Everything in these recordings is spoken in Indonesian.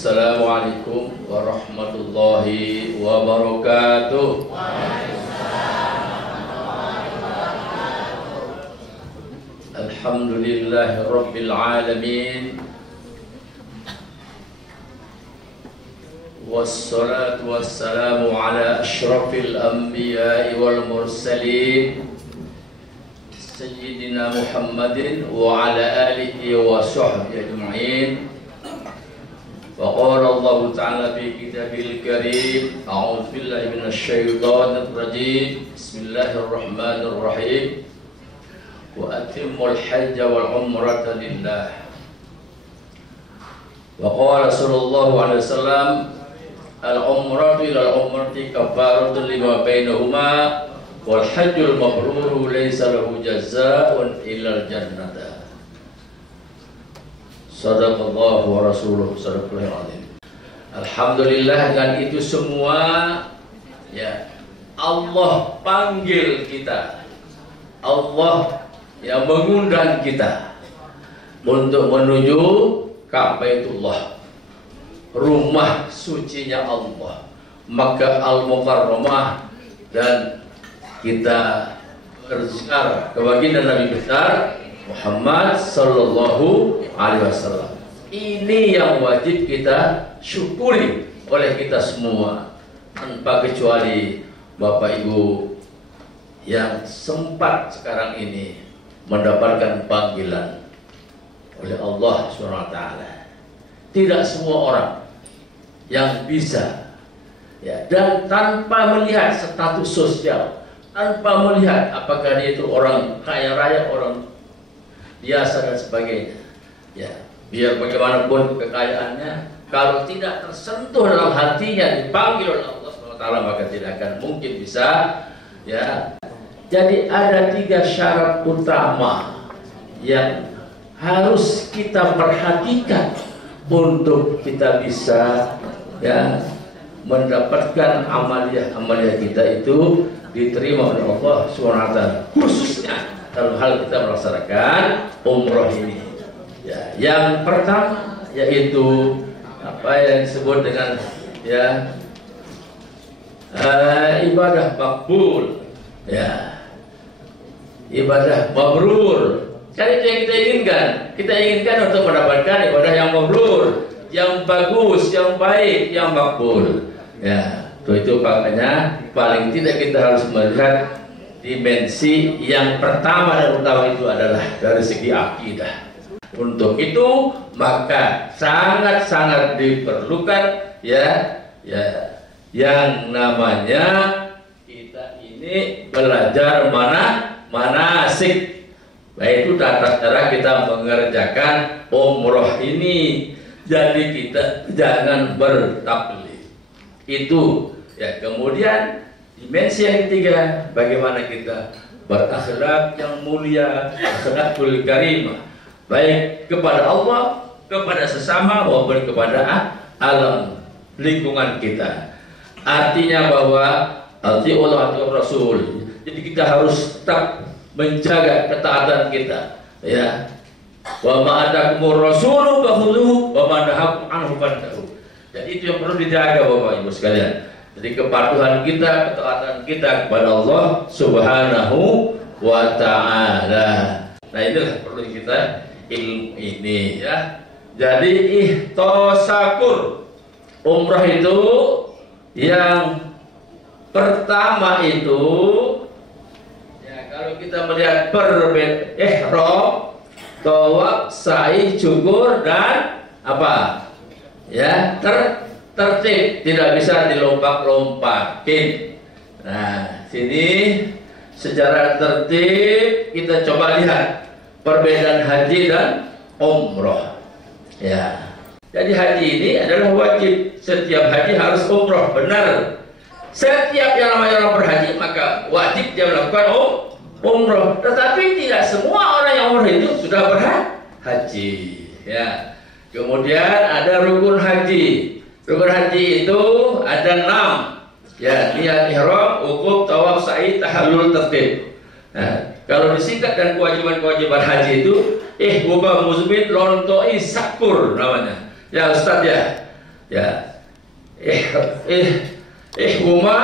Assalamualaikum warahmatullahi wabarakatuh. Alhamdulillahi rabbil alamin. Wassalatu wassalamu ala asyrafil anbiya'i wal mursalin Sayyidina Muhammadin wa ala alihi wa sahbihi ajma'in. وقال الله تعالى في كتابه الكريم أعوذ بالله من الشيطان الرجيم بسم الله الرحمن الرحيم وأتموا الحج والعمرة لله. وقال صلى الله عليه وسلم العمرة إلى العمرة كفارة لما بينهما والحج المبرور ليس له جزاء إلا الجنة. Sadaqallahu wa rasuluh sadaqallahul azim. Alhamdulillah, dan itu semua ya Allah panggil kita, Allah yang mengundang kita untuk menuju Baitullah, rumah sucinya Allah, Makkah Al-Mukarramah, dan kita berziarah ke baginda Nabi besar Muhammad sallallahu alaihi wasallam. Ini yang wajib kita syukuri oleh kita semua, tanpa kecuali Bapak Ibu yang sempat sekarang ini mendapatkan panggilan oleh Allah SWT. Tidak semua orang yang bisa ya, dan tanpa melihat status sosial, tanpa melihat apakah dia itu orang kaya raya, orang biasa dan sebagainya. Ya, biar bagaimanapun kekayaannya, kalau tidak tersentuh dalam hatinya, dipanggil oleh Allah SWT, maka tidak akan mungkin bisa. Ya, jadi ada 3 syarat utama yang harus kita perhatikan untuk kita bisa ya mendapatkan amaliyah kita itu diterima oleh Allah SWT, khususnya dalam hal kita melaksanakan umroh ini. Ya, yang pertama yaitu apa yang disebut dengan ya ibadah makbul, ya ibadah mabrur. Kan itu yang kita inginkan. Kita inginkan untuk mendapatkan ibadah yang mabrur, yang bagus, yang baik, yang makbul. Ya, itu makanya paling tidak kita harus melihat dimensi yang pertama dan utama itu adalah dari segi akidah. Untuk itu maka sangat-sangat diperlukan ya yang namanya kita ini belajar manasik, yaitu tata cara kita mengerjakan umroh ini. Jadi kita jangan bertaklid. Itu ya. Kemudian dimensi yang ketiga, bagaimana kita berakhlak yang mulia, akhlakul karimah, baik kepada Allah, kepada sesama, maupun kepada alam lingkungan kita. Artinya bahwa atiullah wa rasul. Jadi kita harus tetap menjaga ketaatan kita. Ya. Wa ma atakumur rasulu fakhudhuhu wa ma nahakum anhu fantahu. Jadi itu yang perlu dijaga Bapak Ibu sekalian. Jadi kepatuhan kita, ketaatan kita kepada Allah Subhanahu wa ta'ala. Nah, inilah perlu kita ilmu ini ya. Jadi ihtosakur umrah itu yang pertama itu ya, kalau kita melihat perbedaan ihram, tawaf, sa'i, cukur, dan apa ya tertib, tidak bisa dilompat-lompatin. Nah, sini secara tertib kita coba lihat perbedaan haji dan umroh. Ya, jadi haji ini adalah wajib. Setiap haji harus umroh, benar. Setiap yang namanya orang berhaji maka wajib dia melakukan umroh. Tetapi tidak semua orang yang umroh itu sudah berhaji. Ya. Kemudian ada rukun haji. Rukun haji itu ada 6. Ya, niat ihram, wukuf, tawaf, sa'i, tahallul, tertib. Nah, kalau disingkat dan kewajiban-kewajiban haji itu wabah muzmin lontoi sakur namanya. Ya Ustaz ya. Ya. Huma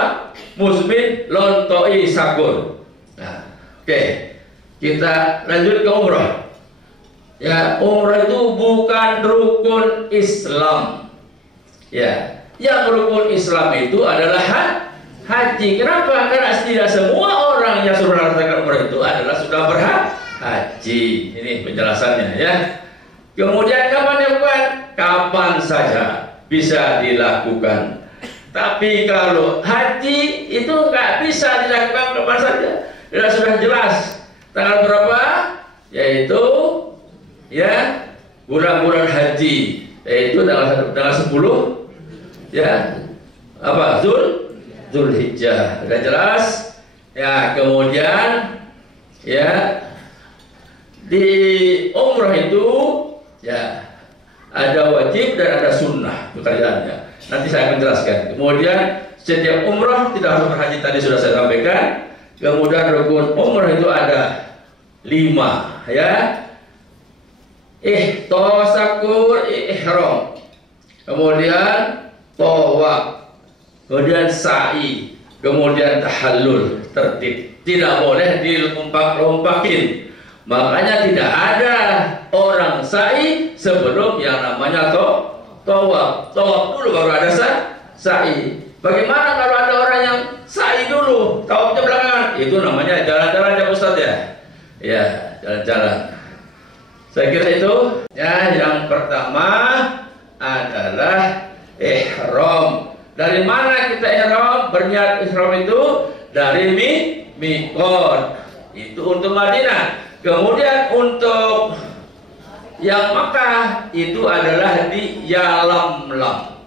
musmin lontoi sakur. Nah, oke. Kita lanjut ke umrah. Ya, umrah itu bukan rukun Islam. Ya, yang rukun Islam itu adalah haji. Kenapa? Karena tidak semua orang yang sudah melaksanakan umrah itu adalah sudah berhaji. Ini penjelasannya ya. Kemudian kapan dilakukan? Kapan saja bisa dilakukan. Tapi kalau haji itu nggak bisa dilakukan kapan saja. Sudah jelas tanggal berapa? Yaitu ya bulan-bulan haji. Yaitu tanggal 10 ya apa? Zulhijjah. Sudah jelas? Ya, kemudian ya di umrah itu ya ada wajib dan ada sunnah pekerjaannya. Nanti saya akan jelaskan. Kemudian setiap umrah tidak harus berhaji, tadi sudah saya sampaikan. Kemudian rukun umrah itu ada 5 ya. Tasakur ihram. Kemudian tawaf. Kemudian sa'i. Kemudian tahallul, tertib. Tidak boleh dilompak-lompakin. Makanya tidak ada orang sa'i sebelum yang namanya tawaf. Tawaf dulu baru ada sa'i. Bagaimana kalau ada orang yang sa'i dulu, tawafnya belakangan? Itu namanya jalan-jalan ya Ustaz ya. Ya, jalan-jalan. Saya kira itu ya. Yang pertama adalah ihram. Dari mana kita ihram? Berniat ihram itu dari miqat. Itu untuk Madinah. Kemudian untuk yang Makkah itu adalah di Yalamlam.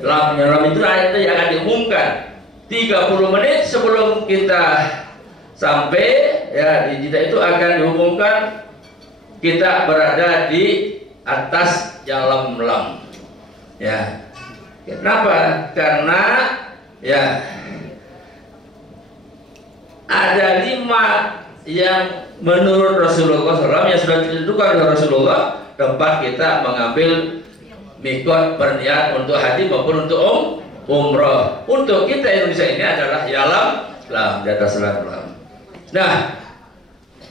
Yalamlam itu yang akan diumumkan 30 menit sebelum kita sampai ya di Jeddah itu akan diumumkan kita berada di atas Yalamlam. Ya. Kenapa? Karena ya ada 5 yang menurut Rasulullah SAW yang sudah ditentukan oleh Rasulullah tempat kita mengambil mikot berniat untuk haji maupun untuk umrah. Untuk kita Indonesia ini adalah Yalamlam, di atas Yalamlam. Nah,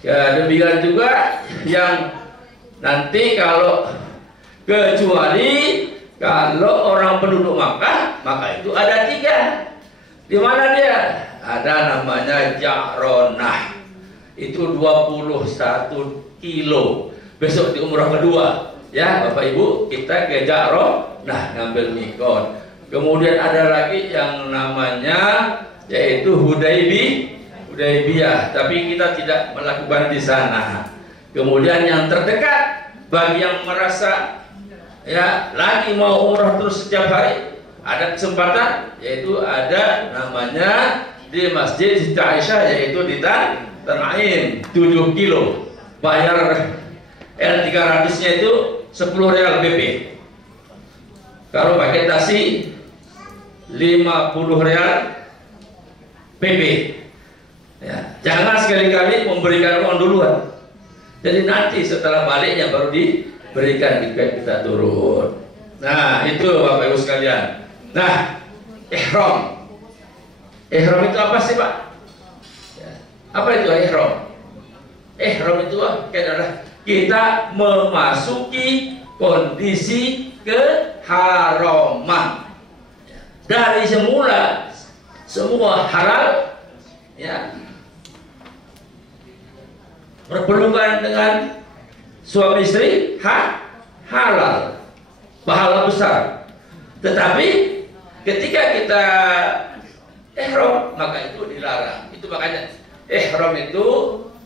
ya demikian juga yang nanti kalau kecuali kalau orang penduduk Makkah, maka itu ada 3. Di mana dia? Ada namanya Ja'ronah. Itu 21 kilo. Besok di umrah kedua ya Bapak Ibu kita ke Ja'ronah ngambil mikot. Kemudian ada lagi yang namanya yaitu Hudaybiyah, tapi kita tidak melakukan di sana. Kemudian yang terdekat bagi yang merasa ya lagi mau umrah terus setiap hari, ada kesempatan yaitu ada namanya di Masjid Siti Aisyah, yaitu di Tan'im 7 kilo. Bayar L300 nya itu 10 rial PP. Kalau pakai taksi 50 rial PP. Ya, jangan sekali-kali memberikan uang duluan. Jadi nanti setelah baliknya baru diberikan tiket kita turun. Nah, itu Bapak Ibu sekalian. Nah, ihram. Ihram itu apa sih, Pak? Ya. Apa itu ihram? Ihram itu adalah kita memasuki kondisi keharaman. Dari semula semua halal ya, berpelukan dengan suami istri halal, pahala besar. Tetapi ketika kita ihram maka itu dilarang. Itu makanya ihram itu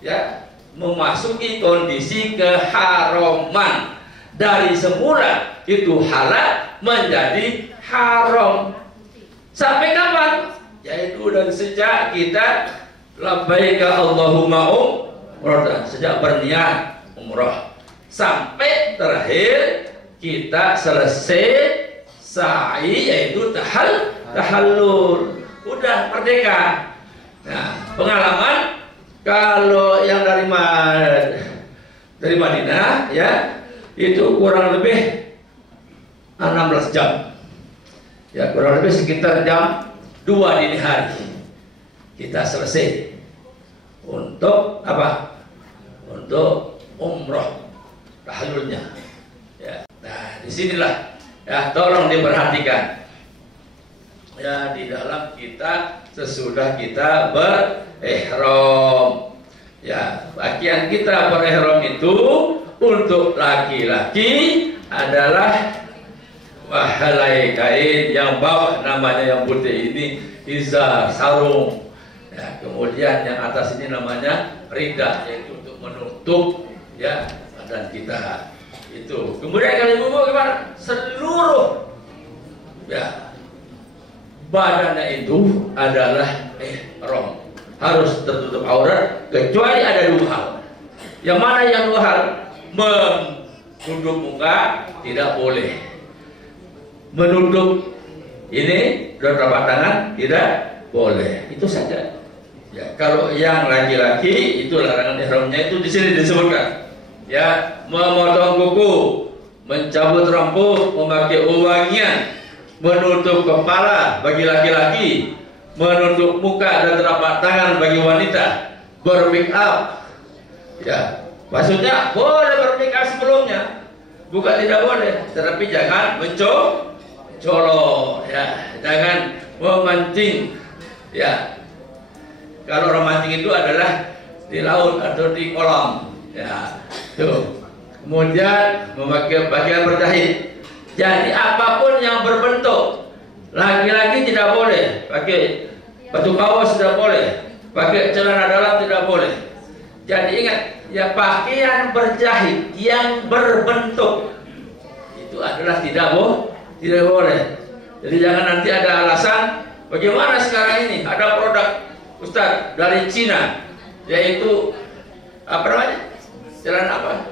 ya memasuki kondisi keharaman. Dari semula itu halal menjadi haram. Sampai kapan? Yaitu dari sejak kita labbaika Allahumma umrah, sejak berniat umrah sampai terakhir kita selesai sa'i, yaitu tahallul, udah merdeka. Nah, pengalaman kalau yang dari Madinah ya itu kurang lebih 16 jam Ya kurang lebih sekitar jam 2 dini hari kita selesai untuk apa? Untuk umroh tahallulnya. Ya, nah disinilah ya tolong diperhatikan. Ya di dalam kita sesudah kita berihram. Ya pakaian kita berihram itu untuk laki-laki adalah helai kain yang bawah namanya yang putih ini izar sarung. Ya, kemudian yang atas ini namanya rida, yaitu untuk menutup ya badan kita. Itu. Kemudian kalau ibu gimana? Seluruh ya badannya itu adalah ihram. Harus tertutup aurat kecuali ada 2 hal. Yang mana yang 2 hal? Menutup muka tidak boleh. Menutup ini telapak tangan tidak boleh. Itu saja. Ya, kalau yang laki-laki itu larangan ihramnya itu di sini disebutkan. Ya, memotong kuku, mencabut rambut, memakai wangian, menutup kepala bagi laki-laki, menutup muka dan telapak tangan bagi wanita, bermake up. Ya, maksudnya boleh bermake up sebelumnya, bukan tidak boleh, tetapi jangan mencolok, ya, jangan memancing, ya. Kalau romancing itu adalah di laut atau di kolam, ya. Tuh. Kemudian memakai pakaian berjahit. Jadi apapun yang berbentuk, laki-laki tidak boleh pakai baju kaos, tidak boleh pakai celana dalam, tidak boleh. Jadi ingat, ya pakaian berjahit yang berbentuk itu adalah tidak boleh. Jadi jangan nanti ada alasan bagaimana sekarang ini ada produk Ustaz dari Cina, yaitu apa namanya? Celana apa?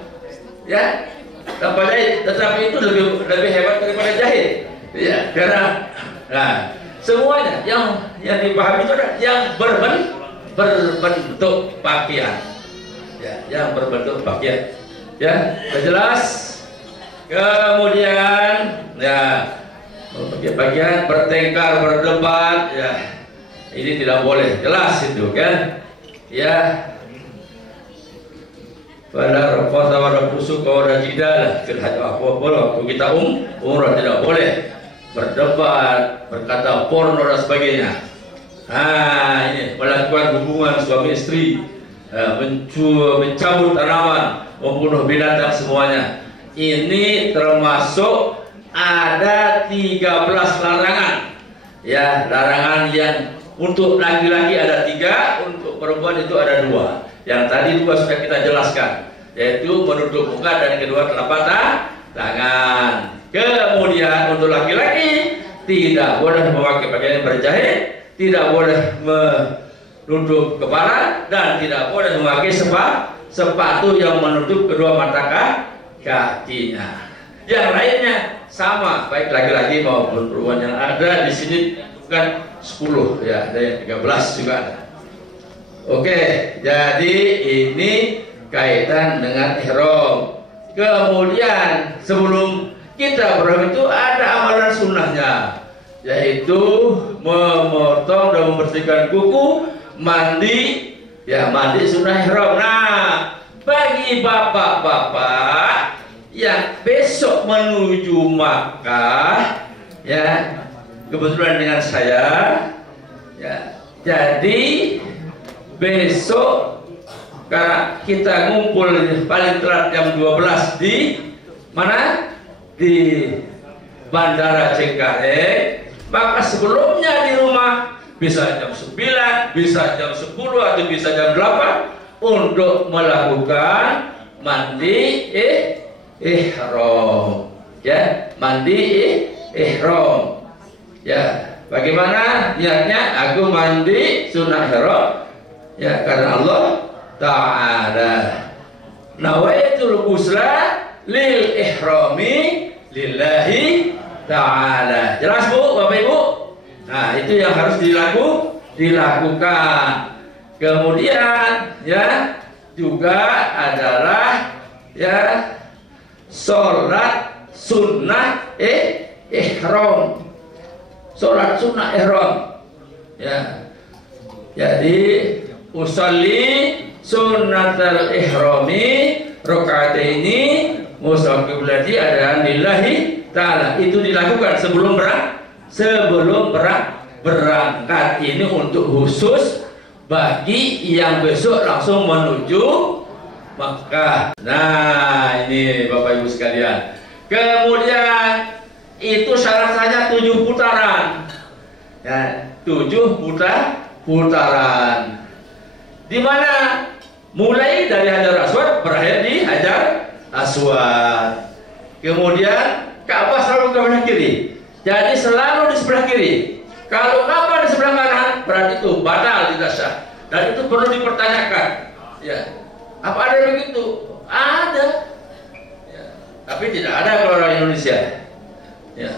Ya, tanpa jahit, tetapi itu lebih hebat daripada jahit. Ya, karena nah, semuanya yang dipahami itu adalah yang berbentuk pakaian. Ya, yang berbentuk pakaian. Ya, jelas. Kemudian ya, pakai pakaian bertengkar, berdebat, ya. Ini tidak boleh, jelas itu kan? Ya. Pada rafasa wa fusuq wa jidal fil hajj waktu kita umrah tidak boleh berdebat, berkata porno dan sebagainya. Nah, ini melakukan hubungan suami istri, mencabut tanaman, membunuh binatang semuanya. Ini termasuk ada 13 larangan. Ya, larangan yang untuk laki-laki ada 3, untuk perempuan itu ada 2. Yang tadi 2 sudah kita jelaskan, yaitu menutup muka dan kedua telapak tangan. Kemudian untuk laki-laki tidak boleh memakai pakaian berjahit, tidak boleh menutup kepala, dan tidak boleh memakai sepatu yang menutup kedua mata kakinya. Yang lainnya sama, baik laki-laki maupun perempuan. Yang ada di sini bukan 10, ya, ada yang 13 juga ada. Oke, jadi ini kaitan dengan ihram. Kemudian sebelum kita berihram itu ada amalan sunnahnya, yaitu memotong dan membersihkan kuku, mandi, ya mandi sunnah ihram. Nah, bagi bapak-bapak yang besok menuju Makkah, ya kebetulan dengan saya, ya jadi besok karena kita ngumpul paling telat jam 12 di mana? Di Bandara Cengkareng, maka sebelumnya di rumah bisa jam 9, bisa jam 10 atau bisa jam 8 untuk melakukan mandi ihram. Ya, mandi ihram. Ya, bagaimana niatnya? Aku mandi sunnah ihram. Ya, karena Allah Ta'ala nawaitul ghusla lil ihrami lillahi ta'ala. Jelas Bu, Bapak Ibu? Nah, itu yang harus dilakukan. Kemudian ya juga adalah ya sholat sunnah ihram. sholat sunnah ihram. Ya. Jadi usolli sunnatal ihrami rakaataini mustaqbilati adaan lillahi ta'ala. Itu dilakukan sebelum berangkat. Ini untuk khusus bagi yang besok langsung menuju Makkah. Nah, ini Bapak Ibu sekalian. Kemudian itu syaratnya 7 putaran. Ya, 7 putaran. Di mana mulai dari Hajar Aswad berakhir di Hajar Aswad. Kemudian Ka'bah selalu ke sebelah kiri. Jadi selalu di sebelah kiri. Kalau Ka'bah di sebelah kanan berarti itu batal, tidak sah. Dan itu perlu dipertanyakan. Ya. Apa ada begitu? Ada. Ya. Tapi tidak ada kalau orang Indonesia. Ya.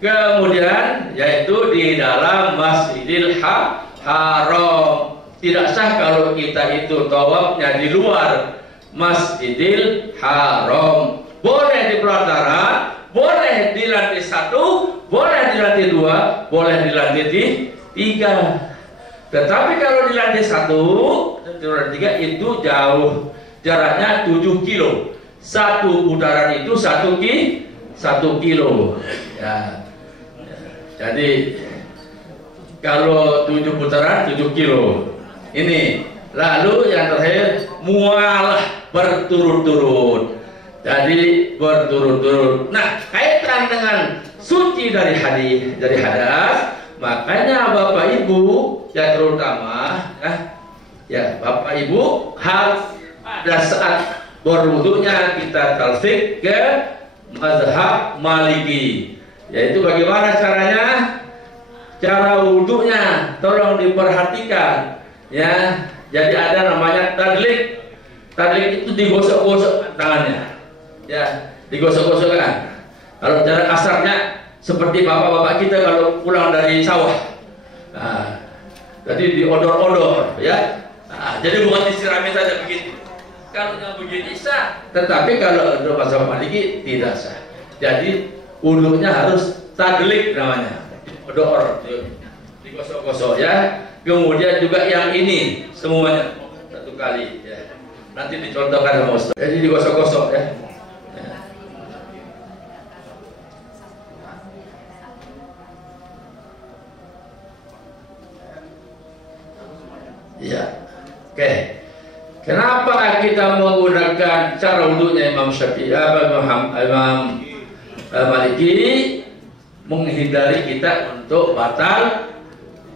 Kemudian yaitu di dalam Masjidil Haram. Tidak sah kalau kita itu tawafnya di luar Masjidil Haram. Boleh di pelataran, boleh di lantai 1, boleh di lantai 2, boleh di lantai 3. Tetapi kalau di lantai 1 dan di lantai 3 itu jauh, jaraknya 7 kilo. Satu putaran itu 1 kilo. Ya. Jadi kalau 7 putaran 7 kilo. Ini lalu yang terakhir mualah berturut-turut. Jadi berturut-turut. Nah, kaitan dengan suci dari hadas, makanya Bapak Ibu ya terutama ya Bapak Ibu harus pada saat berwudunya kita talfik ke mazhab Maliki. Yaitu bagaimana caranya? Cara wudunya tolong diperhatikan. Ya, jadi ada namanya tadlik. Tadlik itu digosok-gosok tangannya. Ya, digosok-gosokkan. Kalau cara kasarnya seperti bapak-bapak kita kalau pulang dari sawah. Nah, jadi diodor-odor, ya. Nah, jadi bukan disirami saja begitu. Kalau yang begini sah, tetapi kalau untuk mazhab Maliki tidak sah. Jadi wudunya harus tadlik namanya. Odor, digosok-gosok ya. Kemudian juga yang ini semuanya satu kali ya. Nanti dicontohkan sama Ustaz. Jadi digosok-gosok ya. Ya. Oke. Kenapa kita menggunakan cara wudunya Imam Syafi'i, Imam Maliki menghindari kita untuk batal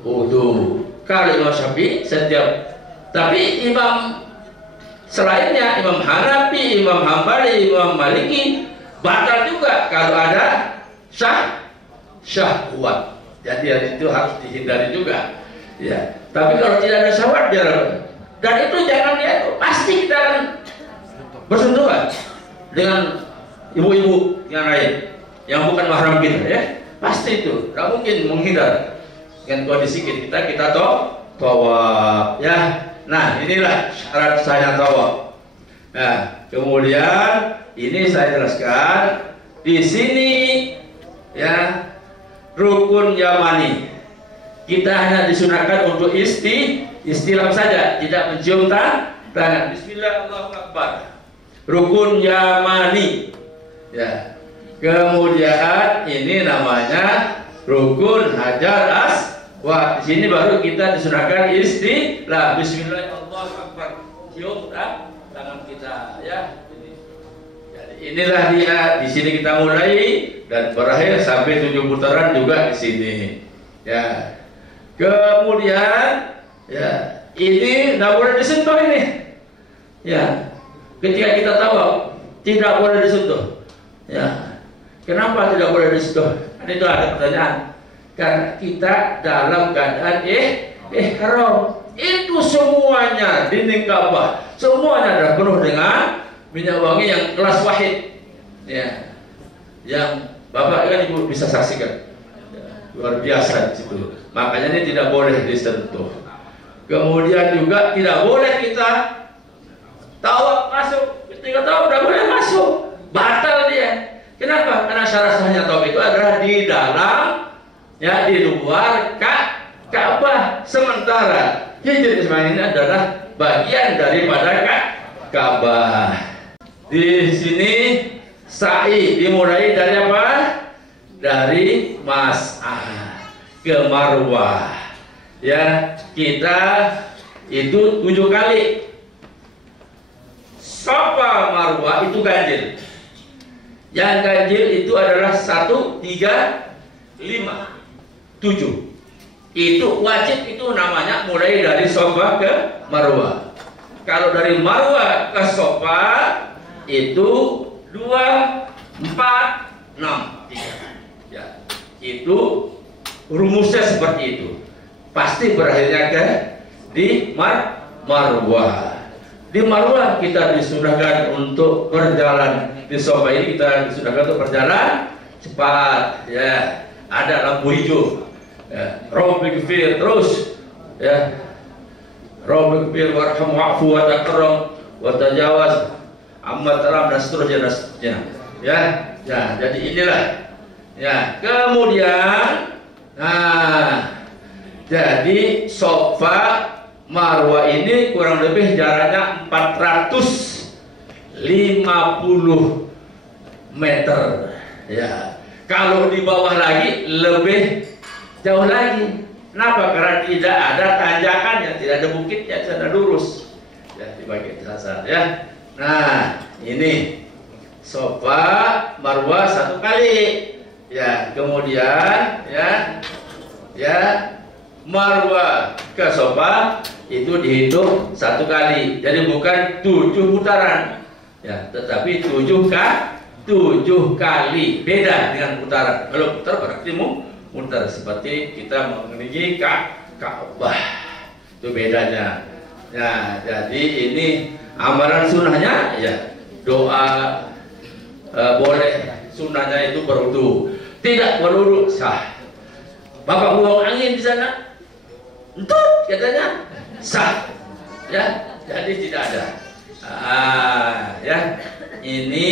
wudu. Kalau Imam Syafi'i setiap, tapi imam selainnya Imam Hanafi, Imam Hambali, Imam Maliki batal juga kalau ada syahwat. Jadi itu harus dihindari juga. Ya. Tapi kalau tidak ada syahwat dan itu jangan dia pasti kita akan bersentuhan dengan ibu-ibu yang lain yang bukan mahram kita ya. Pasti itu, tidak mungkin menghindar. Dengan kondisi kita tawaf ya. Nah, inilah syarat saya tawaf. Nah, kemudian ini saya jelaskan di sini ya, rukun yamani kita hanya disunahkan untuk istilam saja, tidak mencium tangan. Bismillah, Allahu Akbar. Rukun yamani ya. Kemudian ini namanya rukun Hajar Aswad. Di sini baru kita disunahkan istilah. Bismillah, Allahu Akbar. Cium tangan kita ya. Jadi inilah dia. Di sini kita mulai dan berakhir sampai 7 putaran juga di sini. Ya. Kemudian ya, ini tidak boleh disentuh ini. Ya. Ketika kita tawaf tidak boleh disentuh. Ya. Kenapa tidak boleh disentuh? Itu ada pertanyaan. Karena kita dalam keadaan ihram. Itu semuanya dinding Ka'bah, semuanya adalah penuh dengan minyak wangi yang kelas wahid. Ya. Yang Bapak kan Ibu bisa saksikan. Ya, luar biasa di situ. Makanya ini tidak boleh disentuh. Kemudian juga tidak boleh kita tawaf masuk. Ketika tawaf tidak boleh masuk. Batal dia. Kenapa? Karena syarat sahnya tawaf itu adalah di dalam ya di luar Ka'bah. Sementara Hijr Ismail ini adalah bagian daripada Ka'bah. Di sini sa'i dimulai dari apa? Dari Mas'ah ke Marwah. Ya, kita itu 7 kali. Safa Marwah itu ganjil. Yang ganjil itu adalah 1, 3, 5, 7. Itu wajib, itu namanya mulai dari Safa ke Marwah. Kalau dari Marwah ke Safa itu 2, 4, 6, 3. Ya, itu rumusnya seperti itu. Pasti berakhirnya ke di Marwah. Di Marwah kita disunahkan untuk berjalan. Di Safa ini kita disunahkan untuk berjalan cepat. Ya, ada lampu hijau. Ya, Rabbi gfir terus. Ya, Rabbi gfir warham wa'fu wa takram wa tajawaz amma taram dan seterusnya. Ya, jadi inilah. Ya, kemudian jadi Safa Marwah ini kurang lebih jaraknya 450 meter. Ya, kalau di bawah lagi lebih jauh lagi. Kenapa? Karena tidak ada tanjakannya, tidak ada bukitnya, sana lurus. Ya, di bagian dasar ya. Nah, ini Safa Marwah 1 kali. Ya, kemudian ya Marwah ke Safa itu dihitung 1 kali. Jadi bukan 7 putaran. Ya, tetapi 7 kali. Beda dengan putaran. Kalau putar berarti mutar seperti kita menuju Ka'bah. Itu bedanya. Ya, jadi ini amalan sunnahnya ya doa boleh, sunnahnya itu berwudu. Tidak berwudu sah. Bapak buang angin di sana, entut katanya sah. Ya, jadi tidak ada. Ya, ini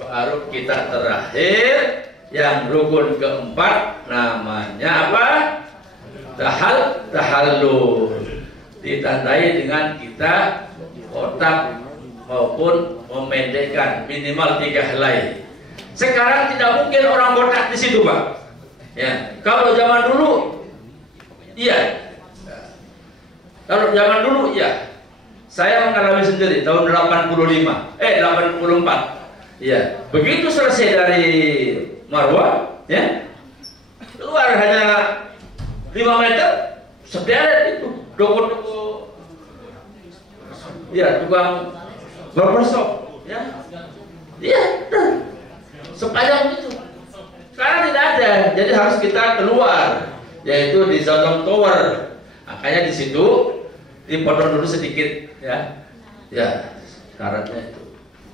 baru kita terakhir yang rukun keempat, namanya apa? Tahallul. Ditandai dengan kita kotak maupun memendekkan minimal 3 helai. Sekarang tidak mungkin orang botak di situ, Pak. Ya, kalau zaman dulu, iya. Kalau zaman dulu, iya. Saya mengalami sendiri tahun 84. Ya, begitu selesai dari Marwah, ya, keluar hanya 5 meter, sederet itu, doko-doko, ya, tukang barbershop, ya, sepanjang itu. Sekarang tidak ada, jadi harus kita keluar, yaitu di Zatom Tower. Makanya di situ dipotong dulu sedikit, ya, syaratnya itu.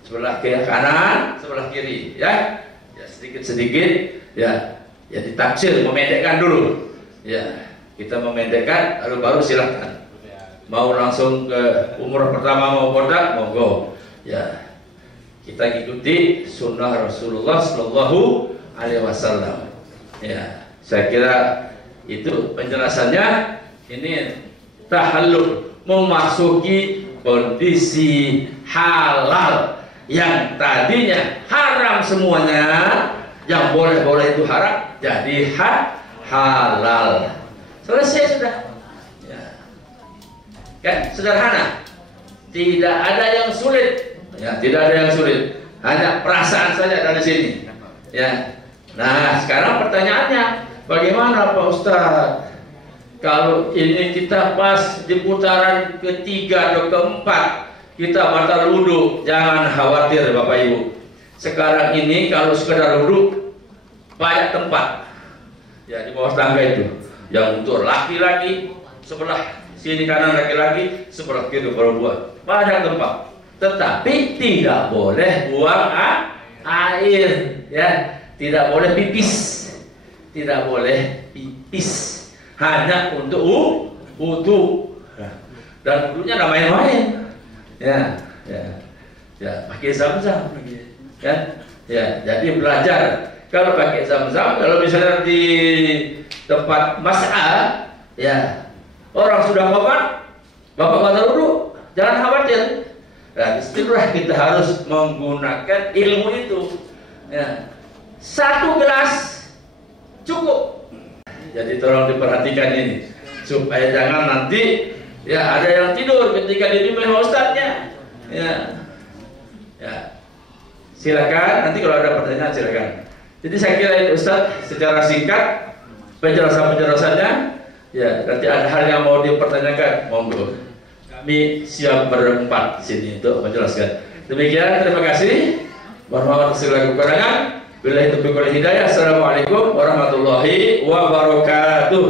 Sebelah kiri kanan, sebelah kiri, ya sedikit-sedikit, ya ditaksir, memendekkan dulu, ya kita memendekkan, lalu baru silahkan. Mau langsung ke umrah pertama mau bodak, monggo, ya kita ikuti sunnah Rasulullah Sallallahu Alaihi Wasallam. Ya, saya kira itu penjelasannya. Ini tahallul, memasuki kondisi halal. Yang tadinya haram semuanya, yang boleh-boleh itu haram, jadi halal. Selesai sudah. Ya. Kan sederhana. Tidak ada yang sulit. Ya, tidak ada yang sulit. Hanya perasaan saja dari sini. Ya. Nah, sekarang pertanyaannya, bagaimana Pak Ustadz? Kalau ini kita pas di putaran ketiga atau keempat, kita batal wudhu, jangan khawatir Bapak Ibu. Sekarang ini kalau sekedar wudhu banyak tempat, ya di bawah tangga itu, yang untuk laki-laki sebelah sini kanan laki-laki, sebelah kiri perempuan, banyak tempat. Tetapi tidak boleh buang air, ya, tidak boleh pipis, hanya untuk wudhu, dan wudhunya nggak main-main. Ya, pakai zam-zam, ya, jadi belajar Kalau pakai Zam-Zam, kalau misalnya di tempat mas'ah, ya orang sudah komat, bapak batal wudhu, jangan khawatir. Nah, istilah kita harus menggunakan ilmu itu. Ya. 1 gelas cukup. Jadi tolong diperhatikan ini, supaya jangan nanti ya ada yang tidur ketika dibimbing ustadznya. Ya, ya. Silakan. Nanti kalau ada pertanyaan silakan. Jadi saya kira itu Ustaz secara singkat penjelasannya. Ya, nanti ada hal yang mau dipertanyakan, monggo. Kami siap berempat di sini untuk menjelaskan. Demikian, terima kasih. Mohon maaf atas segala kekurangan. Billahi taufiq wal hidayah. Assalamualaikum warahmatullahi wabarakatuh.